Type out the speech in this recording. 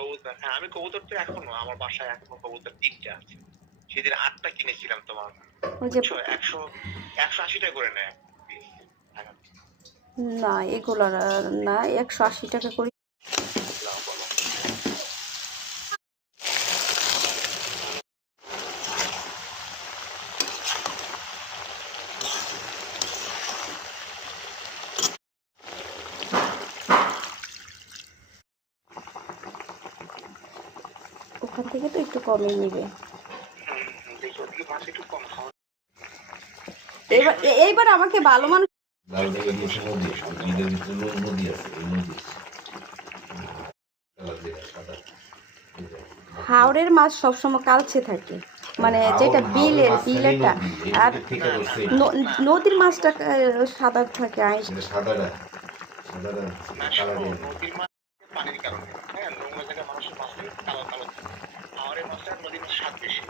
কবুতর, হ্যাঁ আমি কবুতর তো এখনো আমার বাসায় এখনো কবুতর ৩টা আছে। সেদিন ৮টা কিনেছিলাম তোমার। বুঝছো ১৮০ টাকা করে নেয় পিস। না এগুলো না 180 টাকা করে। বলো ওখান থেকে তো একটু কমই নিবে। দেখি ওদিকে মাছ একটু কম খাওয়া। এইবার আমাকে ভালো মানুষ হাওড়ের মাছ সবসময় কালচে থাকে, মানে যেটা বিলেটা। আর নদীর মাছটা সাদা থাকে, আইস। নদীর মাছ পানির কারণে, হ্যাঁ নোংরা জায়গায় মানুষের মাছ কালো কালো থাকে। হাওরের মাছটা নদীর মাছ স্বাদ বেশি।